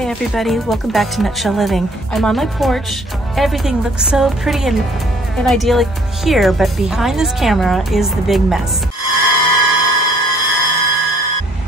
Hi everybody, welcome back to Nutshell Living. I'm on my porch. Everything looks so pretty and idyllic here, but behind this camera is the big mess.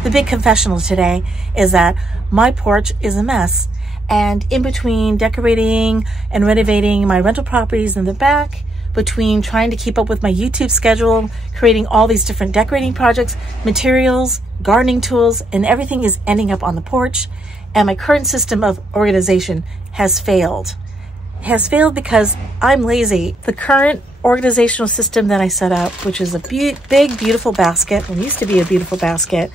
The big confessional today is that my porch is a mess. And in between decorating and renovating my rental properties in the back, between trying to keep up with my YouTube schedule, creating all these different decorating projects, materials, gardening tools, and everything is ending up on the porch. And my current system of organization has failed. It has failed because I'm lazy. The current organizational system that I set up, which is a big, beautiful basket, it used to be a beautiful basket,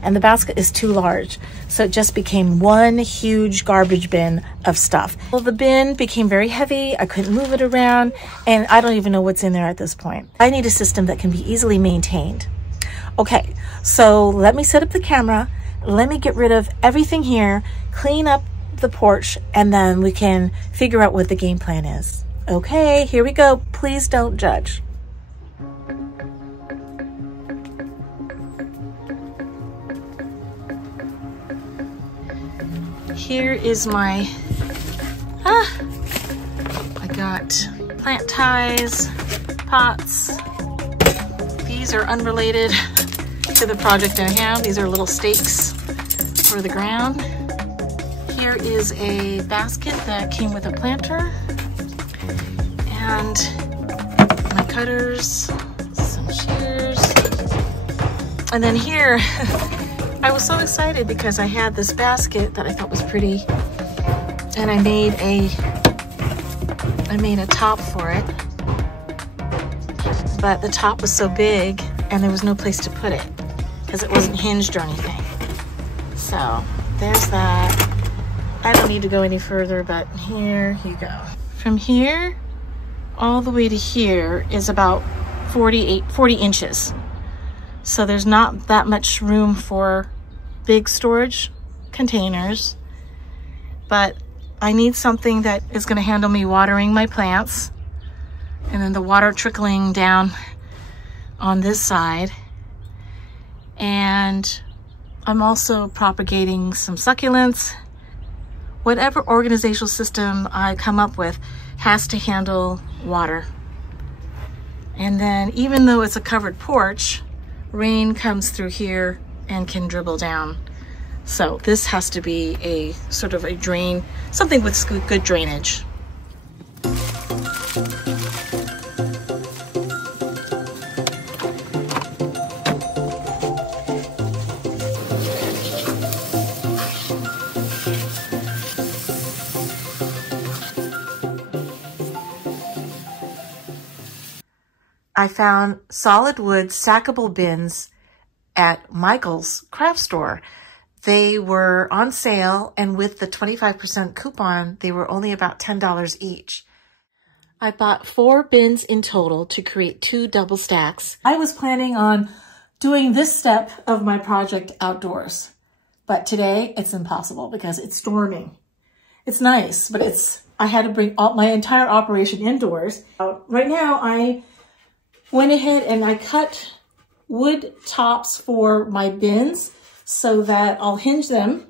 and the basket is too large. So it just became one huge garbage bin of stuff. Well, the bin became very heavy. I couldn't move it around, and I don't even know what's in there at this point. I need a system that can be easily maintained. Okay, so let me set up the camera. Let me get rid of everything here, clean up the porch, and then we can figure out what the game plan is. Okay, here we go. Please don't judge. Here is my, I got plant ties, pots. These are unrelated to the project at hand. These are little stakes for the ground. Here is a basket that came with a planter and my cutters, some shears. And then here, I was so excited because I had this basket that I thought was pretty, and I made a top for it, but the top was so big and there was no place to put it because it wasn't hinged or anything. So there's that. I don't need to go any further, but here you go. From here all the way to here is about 40 inches. So there's not that much room for big storage containers, but I need something that is going to handle me watering my plants and then the water trickling down on this side. And I'm also propagating some succulents. Whatever organizational system I come up with has to handle water. And then even though it's a covered porch, rain comes through here and can dribble down. So this has to be a sort of a drain, something with good drainage. I found solid wood stackable bins at Michael's craft store. They were on sale, and with the 25% coupon, they were only about $10 each. I bought 4 bins in total to create 2 double stacks. I was planning on doing this step of my project outdoors, but today it's impossible because it's storming. It's nice, but I had to bring my entire operation indoors. Right now, I went ahead and I cut wood tops for my bins so that I'll hinge them,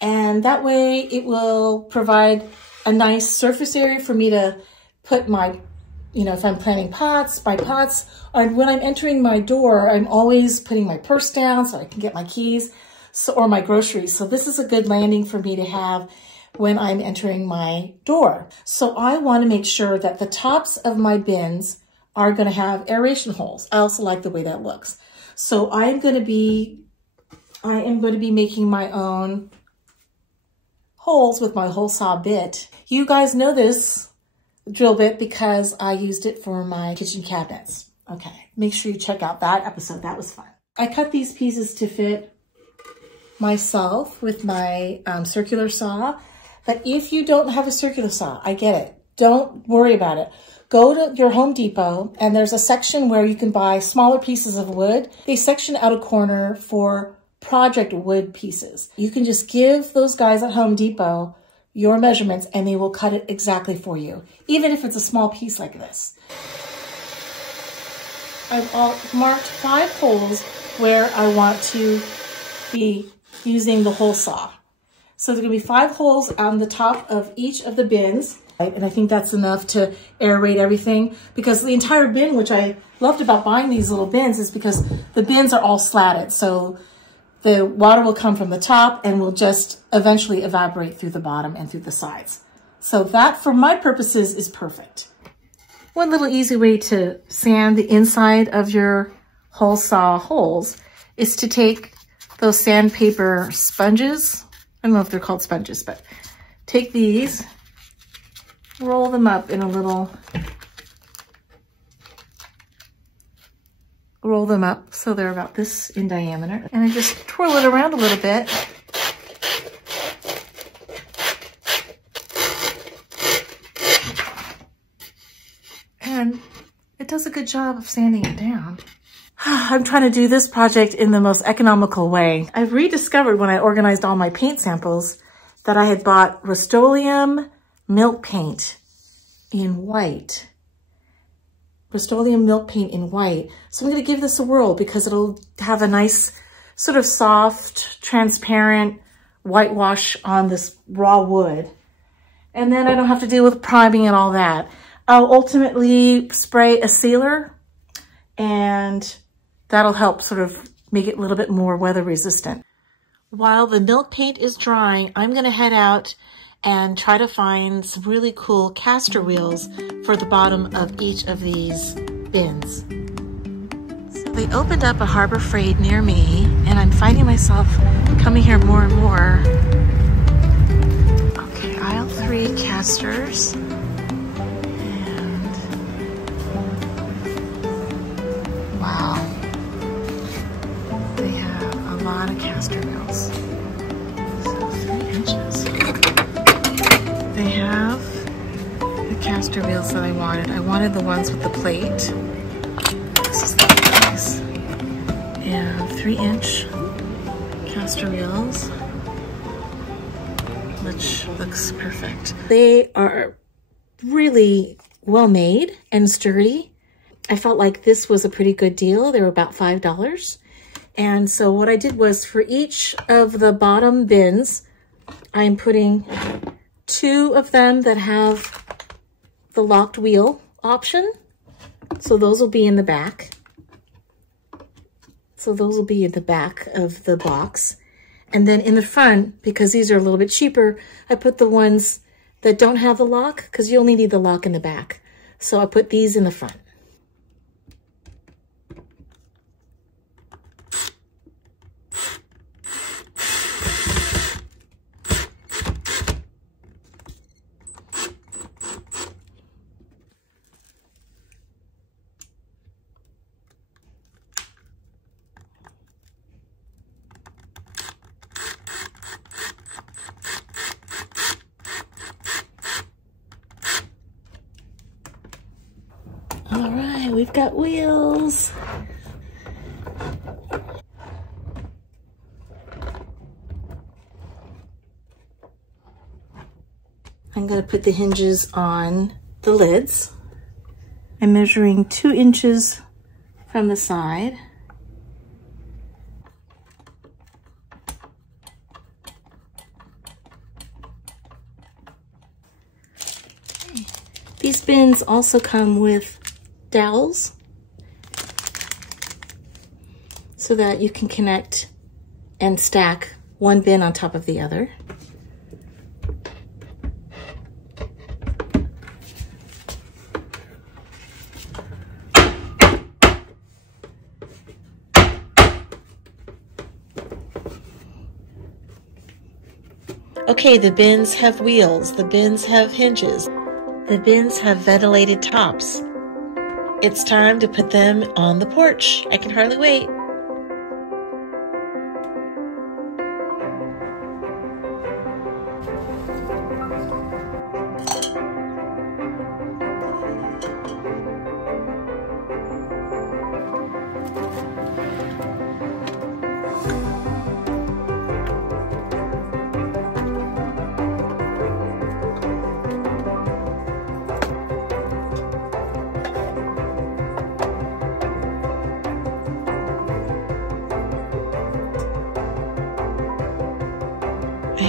and that way it will provide a nice surface area for me to put my, if I'm planting pots, my pots. And when I'm entering my door, I'm always putting my purse down so I can get my keys or my groceries. So this is a good landing for me to have when I'm entering my door. So I want to make sure that the tops of my bins are going to have aeration holes. I also like the way that looks. So I am going to be making my own holes with my hole saw bit. You guys know this drill bit because I used it for my kitchen cabinets. Okay, make sure you check out that episode. That was fun. I cut these pieces to fit myself with my circular saw. But if you don't have a circular saw, I get it. Don't worry about it. Go to your Home Depot, and there's a section where you can buy smaller pieces of wood. They section out a corner for project wood pieces. You can just give those guys at Home Depot your measurements and they will cut it exactly for you, even if it's a small piece like this. I've marked 5 holes where I want to be using the hole saw. So there's gonna be 5 holes on the top of each of the bins. And I think that's enough to aerate everything, because the entire bin, which I loved about buying these little bins, is because the bins are all slatted. So the water will come from the top and will just eventually evaporate through the bottom and through the sides. So that, for my purposes, is perfect. One little easy way to sand the inside of your hole saw holes is to take those sandpaper sponges. I don't know if they're called sponges, but take these, roll them up in a little, roll them up so they're about this in diameter. And I just twirl it around a little bit. And it does a good job of sanding it down. I'm trying to do this project in the most economical way. I've rediscovered, when I organized all my paint samples, that I had bought Rust-Oleum milk paint in white. Rust-Oleum milk paint in white. So I'm going to give this a whirl, because it'll have a nice sort of soft, transparent whitewash on this raw wood. And then I don't have to deal with priming and all that. I'll ultimately spray a sealer, and that'll help sort of make it a little bit more weather resistant. While the milk paint is drying, I'm going to head out and try to find some really cool caster wheels for the bottom of each of these bins. So they opened up a Harbor Freight near me, and I'm finding myself coming here more and more. Okay, aisle 3 casters. And wow, they have a lot of caster wheels. So 3 inches. They have the caster wheels that I wanted. I wanted the ones with the plate. This is nice. And 3-inch caster wheels, which looks perfect. They are really well made and sturdy. I felt like this was a pretty good deal. They were about $5. And so what I did was, for each of the bottom bins, I'm putting 2 of them that have the locked wheel option. So those will be in the back. So those will be in the back of the box. And then in the front, because these are a little bit cheaper, I put the ones that don't have the lock, because you only need the lock in the back. So I put these in the front. All right, we've got wheels. I'm going to put the hinges on the lids. I'm measuring 2 inches from the side. These bins also come with dowels so that you can connect and stack one bin on top of the other. Okay, the bins have wheels, the bins have hinges, the bins have ventilated tops. It's time to put them on the porch. I can hardly wait.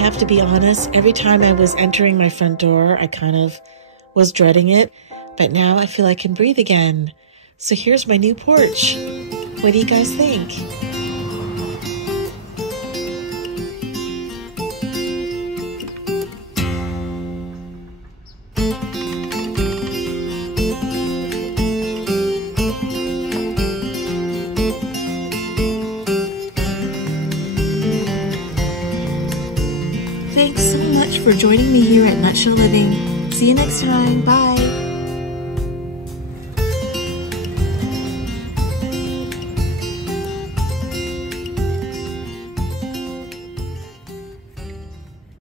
have to be honest, every time I was entering my front door, I kind of was dreading it, but now I feel I can breathe again. So here's my new porch. What do you guys think? Thanks so much for joining me here at Nutshell Living. See you next time. Bye.